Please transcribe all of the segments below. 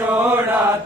छोड़ा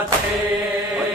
तेरा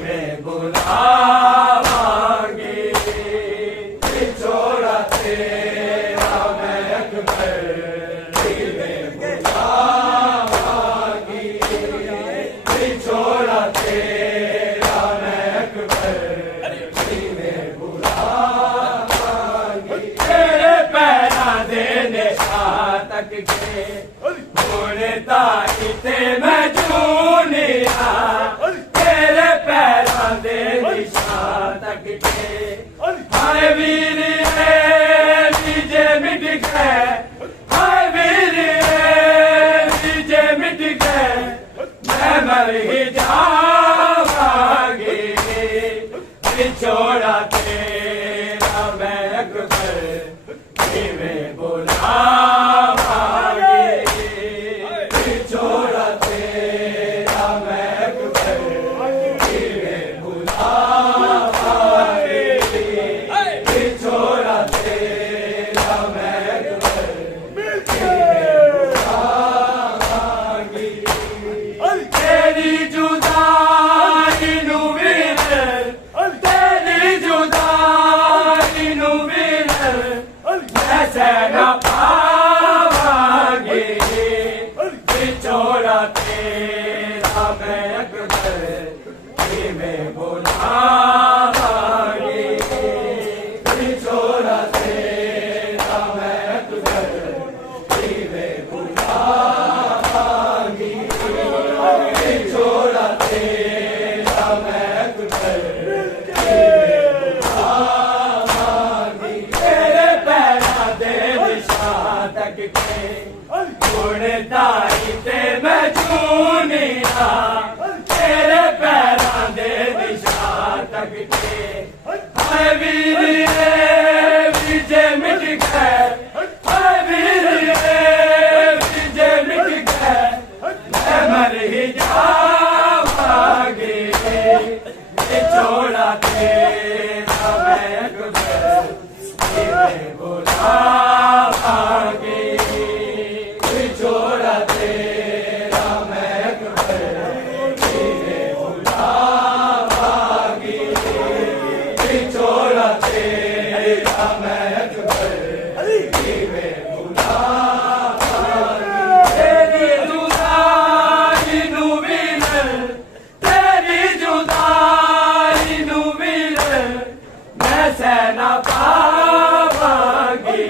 किवें बुलावांगे विछोड़ा तेरा मैं अकबर किवें बुलावांगी विछोड़ा तेरा मैं अकबर किवें बुलावांगी तेरे पैरां दे निशान तक के हुण ताई ते मैं जूनिया तेरे पैरां दे निशान तक के हाय वीर जे मिट गए हाय वीर जे मिट गए मैं मर ही जावांगी विछोड़ा तेरा मैं अकबर किवें बुलावांगी विछोड़ा तेरा मैं अकबर किवें बुलावांगी विछोड़ा तेरा मैं अकबर किवें बुलावांगी तेरी जुदाई नू वीर तेरी जुदाई नू वीर मैं सह ना पावांगी विछोड़ा तेरा मैं अकबर किवें बुलावांगी विछोड़ा तेरा मैं अकबर किवें बुलावांगी विछोड़ा तेरा मैं अकबर किवें बुलावांगी तेरे पैरां दे निशान तक के हुण ताई ते मैं जूनिया तेरे पैरां दे निशान तक के हाय वीर जे मिट गए हाय वीर जे मिट गए मैं मर ही जावांगी विछोड़ा तेरा मैं अकबर किवें बुलावांगी विछोड़ा तेरा मैं अकबर किवें बुलावांगी विछोड़ा तेरा मैं अकबर किवें बुलावांगी तेरी जुदाई नू वीर तेरी जुदाई नू वीर मैं सह ना पावांगी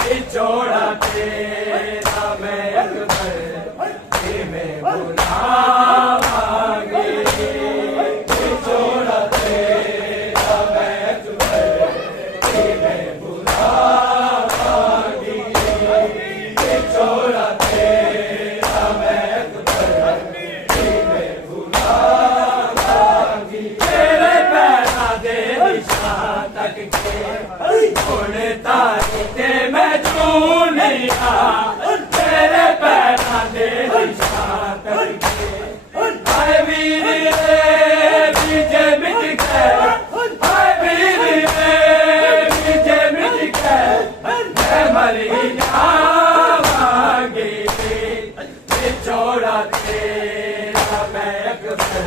विछोड़ा तेरा मैं अकबर किवें बुलावांगी विछोड़ा तेरा मैं अकबर किवें बुलावांगी विछोड़ा तेरा मैं अकबर किवें बुलावांगी तेरे पैरां दे निशान तक के हुण ताई ते मैं जूनिया तेरे पैरां दे निशान तक के हाय वीर जे मिट गए हाय वीर जे मिट गए मैं मर ही जावांगी विछोड़ा तेरा मैं अकबर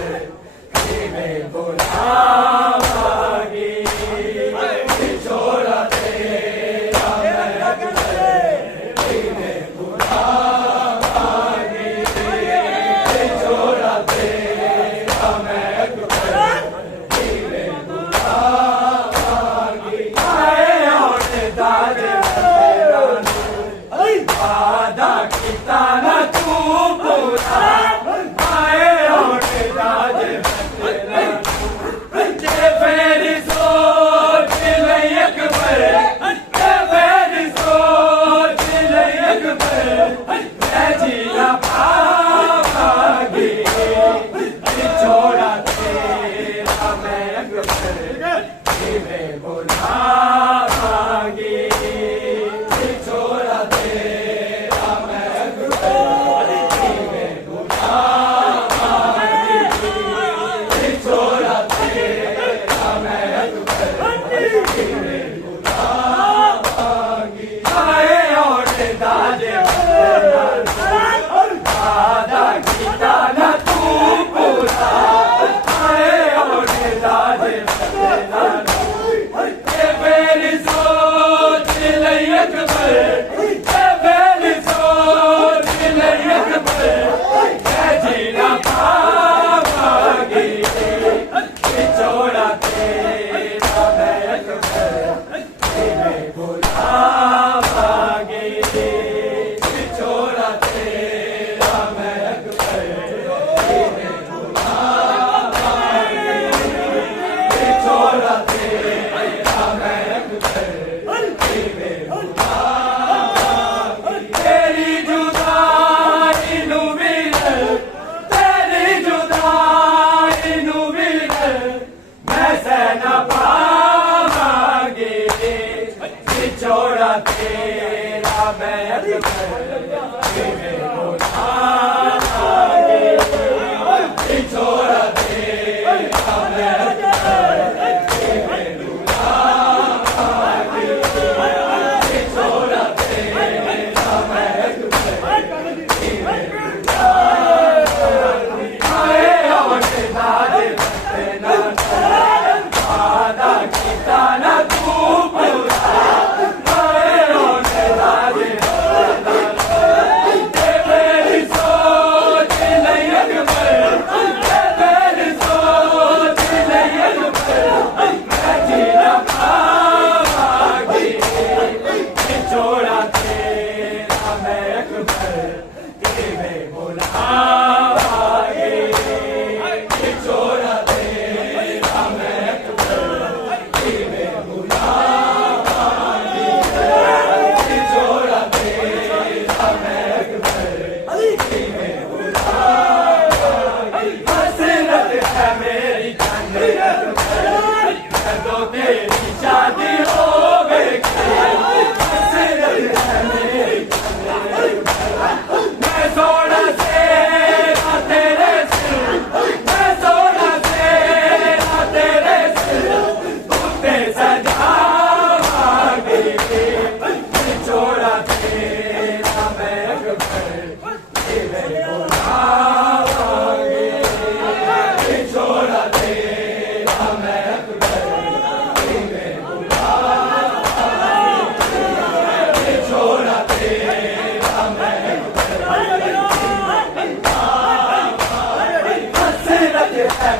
किवें बुलावांगी विछोड़ा तेरा मैं अकबर किवें बुलावांगी विछोड़ा तेरा मैं अकबर किवें बुलावांगी हाय होठ दादे तेरा वादा कीता ना तू पूरा हाय होठ दादे तेरा जे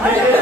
मेरे